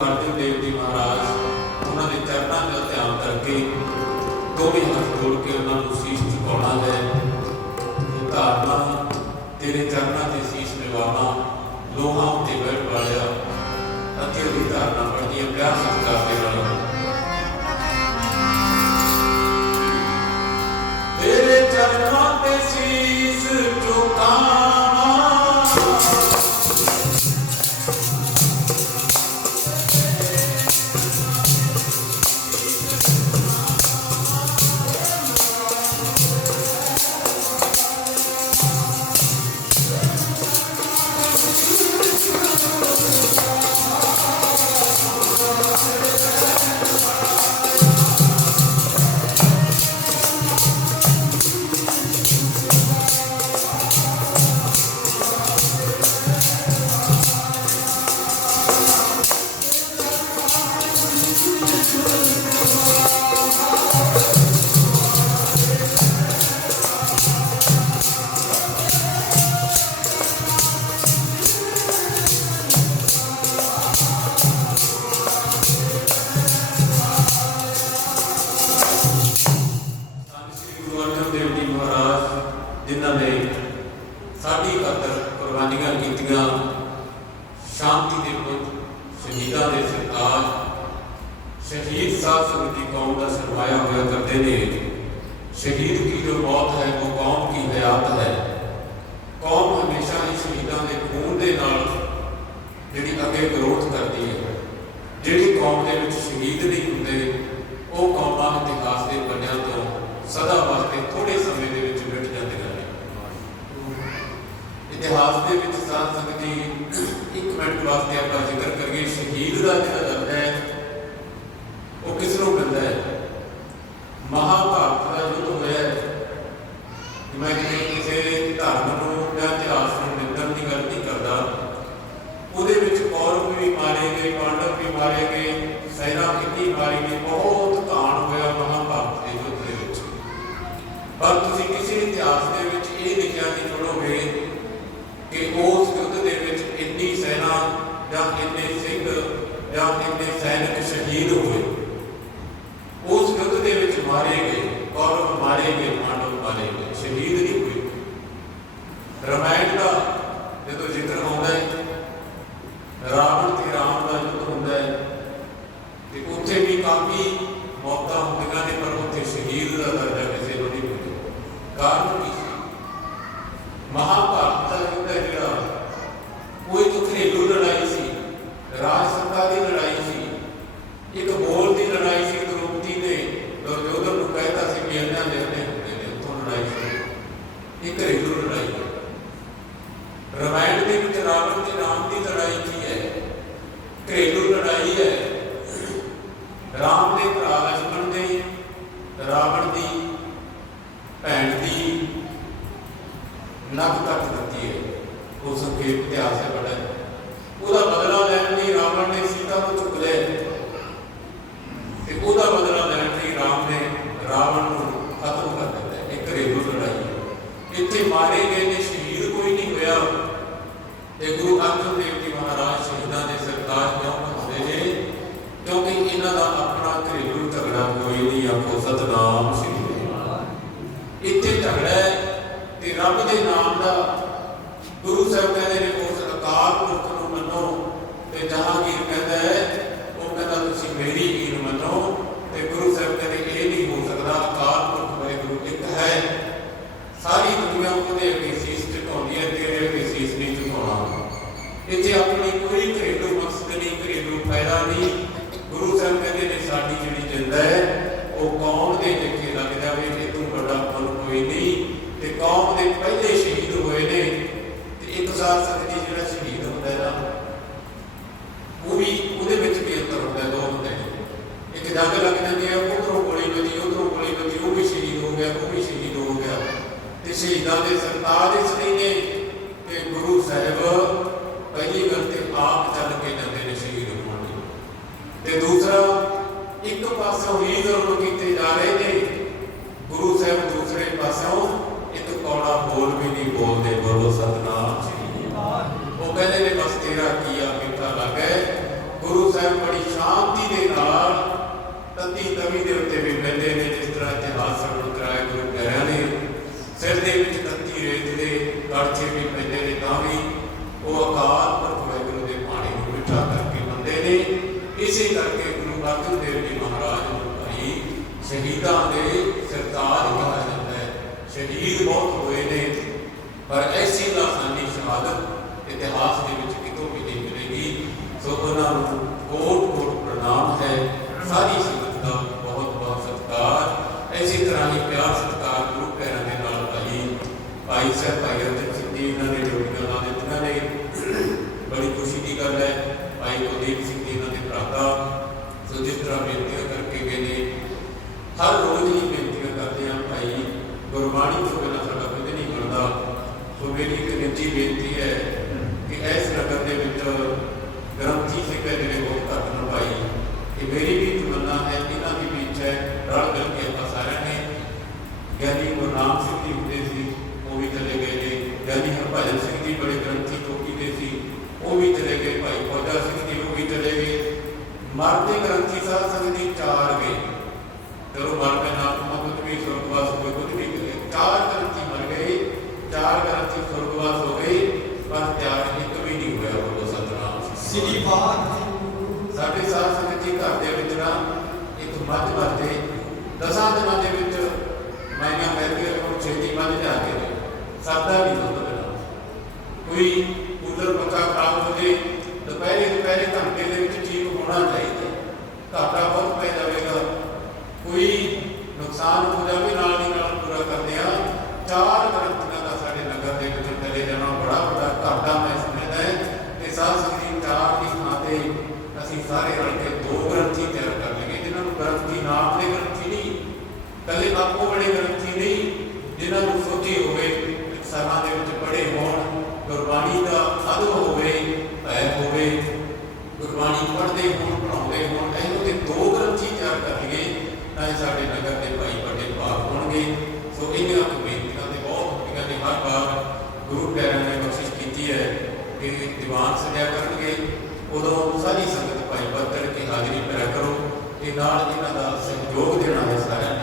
ਅਰਜਨ ਦੇਵ ਜੀ ਮਹਾਰਾਜ, ਉਹਨਾਂ ਦੇ ਚਰਨਾਂ ਦਾ ਧਿਆਨ ਕਰਕੇ ਦੋਵੇਂ ਹੱਥ ਜੋੜ ਕੇ ਉਹਨਾਂ ਨੂੰ ਸੀਸ ਝੁਕਾਉਣਾ ਹੈ। ਤੇ ਧਾਰਨਾ, ਤੇਰੇ ਚਰਨਾਂ ਤੇ ਸੀਸ ਨਿਵਾਉਣਾ ਲੋਹਾਂ ਉੱਤੇ ਬੈਠ ਵਾਲਿਆ ਅਤੇ ਉਹਦੀ ਧਾਰਨਾ ਪੜਦੀ ਹੈ, ਪਿਆਰ ਸਤਿਕਾਰ ਦੇ ਨਾਲ ਤੇਰੇ ਚਰਨਾਂ ਤੇ ਸੀਸ ਝੁਕਾਵਾਂ ਕੁਰਬਾਨੀਆਂ ਕੀਤੀਆਂ ਸ਼ਾਂਤੀ ਦੇ ਪੁੱਤ ਸ਼ਹੀਦਾਂ ਦੇ ਸਰਤਾਜ ਸ਼ਹੀਦ ਸਾਧ ਸੰਗਤ ਦੀ ਕੌਮ ਦਾ ਸਰਮਾਇਆ ਹੋਇਆ ਕਰਦੇ ਨੇ ਸ਼ਹੀਦ ਕੀ ਜੋ ਮੌਤ ਹੈ ਉਹ ਕੌਮ ਕੀ ਹਯਾਤ ਹੈ ਕੌਮ ਹਮੇਸ਼ਾ ਹੀ ਸ਼ਹੀਦਾਂ ਦੇ ਖੂਨ ਦੇ ਨਾਲ ਜਿਹੜੀ ਅੱਗੇ ਗਰੋਥ ਕਰਦੀ ਹੈ ਜਿਹੜੀ ਕੌਮ ਦੇ ਵਿੱਚ ਸ਼ਹੀਦ ਨਹੀਂ ਹੁੰਦੇ ਉਹ ਕੌਮਾਂ ਇਤਿਹਾਸ ਦੇ ਪੰਨਿਆਂ ਤੋਂ ਸਦਾ ਵਾਸਤੇ ਥੋੜੇ ਸਮੇਂ ਦੇ ਵਿੱਚ ਮਿਟ ਜਾਂਦੀਆਂ ਨੇ ਇਤਿਹਾਸ ਦੇ ਵਿੱਚ ਸਾਧ ਸੰਗਤ ਜੀ ਇੱਕ ਮਿੰਟ ਵਾਸਤੇ ਆਪਾਂ ਜ਼ਿਕਰ ਕਰੀਏ, ਸ਼ਹੀਦ ਦਾ ਜਿਹੜਾ ਲਫ਼ਜ਼ ਹੈ, ਉਹ ਕਿਸ ਨੂੰ ਮਿਲਦਾ ਹੈ? ਮਹਾਭਾਰਤ ਦਾ ਯੁੱਧ ਹੋਇਆ ਮੈਂ ਕਿਸੇ ਧਰਮ ਨੂੰ ਜਾਂ ਇਤਿਹਾਸ ਨੂੰ ਨਿੰਦਣ ਦੀ ਗੱਲ ਨਹੀਂ ਕਰਦਾ। ਉਹਦੇ ਵਿੱਚ ਕੌਰਵ ਵੀ ਮਾਰੇ ਗਏ, ਪਾਂਡਵ ਵੀ ਮਾਰੇ ਗਏ, ਸੈਨਾ ਕਿੰਨੀ ਮਾਰੀ ਗਈ, ਬਹੁਤ ਘਾਣ ਹੋਇਆ ਮਹਾਭਾਰਤ ਦੇ ਯੁੱਧ ਦੇ ਵਿੱਚ। ਪਰ ਤੁਸੀਂ ਕਿਸੇ ਇਤਿਹਾਸ ਦੇ ਵਿੱਚ ਇਹ ਲਿਖਿਆ ਨਹੀਂ ਪੜੋਗੇ ਕਿ ਉਸ ਯੁੱਧ ਦੇ ਵਿੱਚ ਇੰਨੀ ਸੈਨਾ ਜਾਂ ਇੰਨੇ ਸਿੰਘ ਜਾਂ ਇੰਨੇ ਸੈਨਿਕ ਸ਼ਹੀਦ ਹੋਏ। ਉਸ ਯੁੱਧ ਦੇ ਵਿੱਚ ਮਾਰੇ ਗਏ, ਕੌਰਵ ਮਾਰੇ ਗਏ, ਪਾਂਡਵ ਮਾਰੇ ਗਏ, ਸ਼ਹੀਦ ਰਾਵਣ ਦੀ, ਭੈਣ ਦੀ ਨੱਕ ਤੱਕ ਦਿੱਤੀ ਹੈ। ਉਹ ਸੰਖੇਪ ਇਤਿਹਾਸ ਹੈ ਬੜਾ। ਉਹਦਾ ਬਦਲਾ ਲੈਣ ਲਈ ਰਾਵਣ ਨੇ ਸੀਤਾ ਨੂੰ ਚੁੱਕ ਲਿਆ ਤੇ ਉਹਦਾ ਬਦਲਾ ਲੈਣ ਲਈ ਰਾਮ ਨੇ ਰਾਵਣ ਨੂੰ ਖਤਮ ਕਰ ਦਿੱਤਾ ਹੈ। ਇਹ ਘਰੇਲੂ ਲੜਾਈ ਹੈ ਇੱਥੇ ਮਾਰੇ ਗਏ ਨੇ ਸ਼ਹੀਦ ਕੋਈ ਨਹੀਂ ਹੋਇਆ ਤੇ ਗੁਰੂ ਅਰਜਨ ਦੇਵ ਜੀ ਮਹਾਰਾਜ ਸ਼ਹੀਦਾਂ ਦੇ ਸਰਤਾਜ ਕਿਉਂ ਕਹਿੰਦੇ ਨੇ ਕਿਉਂਕਿ ਇਹਨਾਂ ਦਾ ਆਪਣਾ ਘਰੇਲੂ ਝਗੜਾ ਕੋਈ ਆਖੋ ਸਤਨਾਮ ਸ੍ਰੀ ਵਾਹਿਗੁਰੂ। ਇੱਥੇ ਝਗੜਾ ਤੇ ਰੱਬ ਦੇ ਨਾਮ ਦਾ ਗੁਰੂ ਸਾਹਿਬ ਕਹਿੰਦੇ ਨੇ ਉਸ ਅਕਾਲ ਪੁਰਖ ਨੂੰ ਮੰਨੋ ਤੇ ਜਹਾਂਗੀਰ ਕਹਿੰਦਾ ਹੈ, ਉਹ ਕਹਿੰਦਾ ਤੁਸੀਂ ਮੇਰੀ ਹੀਰ ਮੰਨੋ ਤੇ ਗੁਰੂ ਸਾਹਿਬ ਕਹਿੰਦੇ, ਇਹ ਨਹੀਂ ਹੋ ਸਕਦਾ ਅਕਾਲ ਪੁਰਖ ਵਾਹਿਗੁਰੂ ਇੱਕ ਹੈ। ਸਾਰੀ ਦੁਨੀਆ ਉਹਦੇ ਅੱਗੇ ਸੀਸ ਝੁਕਾਉਂਦੀ ਹੈ, ਤੇਰੇ ਅੱਗੇ ਸੀਸ ਨਹੀਂ ਝੁਕਾਉਣਾ। ਇੱਥੇ ਆਪਣੀ ਕੋਈ ਘਰੇਲੂ ਮਕਸਦ ਨਹੀਂ, ਘਰੇਲੂ ਫਾਇਦਾ ਨਹੀਂ। ਗੁਰੂ ਸਾਹਿਬ ਕਹਿੰਦੇ ਨੇ, ਸਾਡੀ ਜਿਹੜੀ ਜਿੰਦ ਹੈ ਉਹ ਕੌਮ ਦੇ ਲਿਖੇ ਲੱਗ ਜਾਵੇ ਕਿ ਤੂੰ ਵੱਡਾ ਫਲ ਕੋਈ ਨਹੀਂ, ਤੇ ਕੌਮ ਦੇ ਪਹਿਲੇ ਸ਼ਹੀਦ ਹੋਏ ਨੇ, ਤੇ ਇੱਕ ਸਾਲ ਸਤਿ ਜਿਹੜਾ ਸ਼ਹੀਦ ਹੁੰਦਾ ਹੈ ਨਾ ਉਹ ਵੀ ਉਹਦੇ ਵਿੱਚ ਵੀ ਅੰਤਰ ਹੁੰਦਾ, ਦੋ ਹੁੰਦੇ ਇੱਕ ਜੰਗ ਲੱਗ ਜਾਂਦੀ ਹੈ, ਉਧਰੋਂ ਗੋਲੀ ਵੱਜੀ, ਉਧਰੋਂ ਗੋਲੀ ਵੱਜੀ, ਉਹ ਵੀ ਸ਼ਹੀਦ ਹੋ ਗਿਆ, ਉਹ ਵੀ ਸ਼ਹੀਦ ਹੋ ਗਿਆ। ਤੇ ਸ਼ਹੀਦਾਂ ਦੇ ਸਰਤਾਜ ਇਸ ਲਈ ਨੇ ਤੇ ਗੁਰੂ ਸਾਹਿਬ ਪਹਿਲੀ ਗੱਲ ਤੇ ਆਪ ਚੱਲ ਕੇ ਜਾਂਦੇ ਨੇ ਸ਼ਹੀਦ ਹੋਣ ਤੇ ਦੂਸਰਾ, ਇੱਕ ਪਾਸੋਂ ਹੀ ਜ਼ਰੂਰ ਰਹੇ ਨੇ ਗੁਰੂ ਸਾਹਿਬ ਦੂਸਰੇ ਪਾਸੋਂ ਇੱਕ ਕੌੜਾ ਬੋਲ ਵੀ ਨਹੀਂ ਬੋਲਦੇ, ਬੋਲੋ ਸਤਨਾਮ ਸ੍ਰੀ ਉਹ ਕਹਿੰਦੇ ਨੇ, ਬਸ ਤੇਰਾ ਕੀਆ ਮਿੱਠਾ ਲੱਗੇ ਗੁਰੂ ਸਾਹਿਬ ਬੜੀ ਸ਼ਾਂਤੀ ਦੇ ਨਾਲ ਤਤੀ ਤਵੀ ਦੇ ਉੱਤੇ ਵੀ ਬੈਠੇ ਨੇ, ਜਿਸ ਤਰ੍ਹਾਂ ਇਤਿਹਾਸ ਸਰਵਣ ਕਰਾਇਆ, ਗੁਰੂ ਪਿਆਰਿਆਂ ਨੇ। ਸਿਰ ਦੇ ਵਿੱਚ ਤਤੀ ਰੇਤ ਦੇ ਕੜਛੇ ਵੀ ਪੈਂਦੇ ਨੇ, ਤਾਂ ਵੀ ਉਹ ਅਕਾਲ ਪੁਰਖ ਵਾਹਿਗੁਰੂ ਦੇ ਬਾਣੀ ਨੂੰ ਮਿੱਠਾ ਕਰਕੇ ਮੰਨਦੇ ਨੇ। ਇਸੇ ਕਰਕੇ ਗੁਰੂ ਅਰਜਨ ਦੇਵ ਜੀ ਮਹਾਰਾਜ ਸ਼ਹੀਦਾਂ ਦੇ ਸਰਤਾਜ ਕਿਹਾ ਜਾਂਦਾ ਹੈ। ਸ਼ਹੀਦ ਬਹੁਤ ਹੋਏ ਨੇ, ਪਰ ਐਸੀ ਲਾਸਾਨੀ ਸ਼ਹਾਦਤ ਇਤਿਹਾਸ ਦੇ ਵਿੱਚ ਕਿਤੋਂ ਵੀ ਨਹੀਂ ਮਿਲੇਗੀ ਸੋ ਉਹਨਾਂ ਨੂੰ ਕੋਟ ਕੋਟ ਪ੍ਰਣਾਮ ਹੈ ਸਾਰੀ ਸੰਗਤ ਦਾ ਬਹੁਤ ਬਹੁਤ ਸਤਿਕਾਰ ਐਸੀ ਤਰ੍ਹਾਂ ਹੀ ਪਿਆਰ ਸਤਿਕਾਰ ਗੁਰੂ ਪਿਆਰਿਆਂ ਦੇ ਨਾਲ ਭਾਈ ਭਾਈ ਸਾਹਿਬ ਭਾਈ ਅਰਜਨ ਸਿੰਘ ਜੀ ਇਹਨਾਂ ਨੇ ਜੋ ਗੱਲਾਂ ਦਿੱਤੀਆਂ ਨੇ ਬੜੀ ਖੁਸ਼ੀ ਦੀ ਗੱਲ ਹੈ ਭਾਈ ਕੁਲਦੀਪ ਸਿੰਘ ਜੀ ਇਹਨਾਂ ਦੇ ਭਰਾਤਾ ਸੋ ਜਿਸ ਤਰ੍ਹਾਂ ਬੇਨਤੀਆਂ ਕਰਕੇ ਗਏ ਨੇ ਹਰ ਰੋਜ਼ ਹੀ ਬੇਨਤੀਆਂ ਕਰਦੇ ਹਾਂ ਭਾਈ ਗੁਰਬਾਣੀ ਤੋਂ ਬਿਨਾਂ ਸਾਡਾ ਕੁਝ ਨਹੀਂ ਬਣਦਾ ਸੋ ਮੇਰੀ ਇੱਕ ਨਿੱਜੀ ਬੇਨਤੀ ਹੈ ਕਿ ਇਸ ਨਗਰ ਦੇ ਵਿੱਚ ਗ੍ਰੰਥੀ ਸਿੰਘ ਹੈ ਜਿਹੜੇ ਬਹੁਤ ਘੱਟ ਨੇ ਭਾਈ ਇਹ ਮੇਰੀ ਵੀ ਤਮੰਨਾ ਹੈ ਇਹਨਾਂ ਦੀ ਵੀ ਇੱਛਾ ਹੈ ਰਲ ਮਿਲ ਕੇ ਆਪਾਂ ਸਾਰਿਆਂ ਨੇ ਗਿਆਨੀ ਗੁਰਨਾਮ ਸਿੰਘ ਜੀ ਹੁੰਦੇ ਸੀ ਉਹ ਵੀ ਚਲੇ ਗਏ ਨੇ ਗਿਆਨੀ ਹਰਭਜਨ ਸਿੰਘ ਜੀ ਬੜੇ ਗ੍ਰੰਥੀ ਟੋਪੀ ਦੇ ਸੀ ਉਹ ਵੀ ਚਲੇ ਗਏ ਭਾਈ ਖੋਜਾ ਸਿੰਘ ਜੀ ਉਹ ਵੀ ਚਲੇ ਗਏ। ਮਰਦੇ ਗ੍ਰੰਥੀ ਸਾਹਿਬ ਸੰਗ ਜੀ ਚਾਰ ਗਏ। ਚਲੋ ਮਰ ਕੇ ਨਾ ਕੁਝ ਵੀ ਸੁਰਗਵਾਸ ਹੋਏ ਕੁਝ ਵੀ ਕਰੇ ਚਾਰ ਗ੍ਰੰਥੀ ਮਰ ਗਏ ਚਾਰ ਗ੍ਰੰਥੀ ਸੁਰਗਵਾਸ ਹੋ ਗਏ ਪਰ ਤਿਆਰ ਇੱਕ ਵੀ ਨਹੀਂ ਹੋਇਆ ਬੋਲੋ ਸਤਨਾਮ। ਸ੍ਰੀ ਬਾਤ ਸਾਡੇ ਸਾਧ ਸੰਗਤ ਜੀ ਘਰ ਦੇ ਵਿੱਚ ਨਾ ਇੱਕ ਮੱਝ ਵਰਤੇ ਦਸਾਂ ਦਿਨਾਂ ਦੇ ਵਿੱਚ ਮੈਨਾਂ ਮਿਲ ਕੇ ਉਹ ਛੇਤੀ ਮੱਝ ਜਾ ਕੇ ਸਰਦਾ ਵੀ ਦੁੱਧ ਦੇਣਾ ਕੂਲਰ ਪੱਕਾ ਖਰਾਬ ਹੋ ਜੇ, ਦੁਪਹਿਰੇ ਦੁਪਹਿਰੇ ਘੰਟੇ ਦੇ ਵਿੱਚ ਠੀਕ ਹੋਣਾ ਚਾਹੀਦਾ ਘਾਟਾ ਬਹੁਤ ਪੈ ਜਾਵੇਗਾ। ਕੋਈ ਨੁਕਸਾਨ ਹੋ ਜਾਵੇ, ਨਾਲ ਦੀ ਨਾਲ ਪੂਰਾ ਕਰਦੇ ਆ ਚਾਰ ਗ੍ਰੰਥੀਆਂ ਦਾ ਸਾਡੇ ਨਗਰ ਦੇ ਵਿੱਚ ਚਲੇ ਜਾਣਾ ਬੜਾ ਵੱਡਾ ਘਾਟਾ ਮੈਂ ਸਮਝਦਾ ਹੈ। ਤੇ ਸਾਧ ਸੰਗਤ ਚਾਰ ਦੀ ਥਾਂ ਤੇ ਅਸੀਂ ਸਾਰੇ ਰਲ ਕੇ ਦੋ ਗ੍ਰੰਥੀ ਤਿਆਰ ਕਰ ਲਈਏ, ਜਿਨ੍ਹਾਂ ਨੂੰ ਗ੍ਰੰਥੀ ਨਾਮ ਦੇ ਗ੍ਰੰਥੀ ਨਹੀਂ ਕੱਲੇ ਆਪੋ ਬੜੇ ਗ੍ਰੰਥੀ ਨਹੀਂ, ਜਿਨ੍ਹਾਂ ਨੂੰ ਸੋਚੀ ਹੋਵੇ ਸਭਾ ਦੇ ਵਿੱਚ ਪੜੇ ਹੋਣ ਗੁਰਬਾਣੀ ਦਾ ਅਦਬ ਹੋਵੇ ਭੈ ਹੋਵੇ ਗੁਰਬਾਣੀ ਪੜ੍ਹਦੇ ਹੋਣ ਪੜਾਉਂਦੇ ਹੋਣ ਇਹੋ ਜਿਹੇ ਦੋ ਗ੍ਰੰਥੀ ਤਿਆਰ ਕਰ ਤਾਂ ਇਹ ਸਾਡੇ ਨਗਰ ਦੇ ਭਾਈ ਵੱਡੇ ਭਾਗ ਹੋਣਗੇ। ਸੋ ਇਹਨਾਂ ਨੂੰ ਬੇਨਤੀਆਂ ਦੇ ਬਹੁਤ ਹੁੰਦੀਆਂ ਨੇ ਹਰ ਵਾਰ ਗੁਰੂ ਪਿਆਰਿਆਂ ਨੇ ਕੋਸ਼ਿਸ਼ ਕੀਤੀ ਹੈ ਕਿ ਦੀਵਾਨ ਸਜਿਆ ਕਰਨਗੇ। ਉਦੋਂ ਸਾਰੀ ਸੰਗਤ ਭਾਈ ਬੱਤਰ ਕੇ ਹਾਜ਼ਰੀ ਭਰਿਆ ਕਰੋ ਤੇ ਨਾਲ ਇਹਨਾਂ ਦਾ ਸਹਿਯੋਗ ਦੇਣਾ ਹੈ ਸਾਰਿਆਂ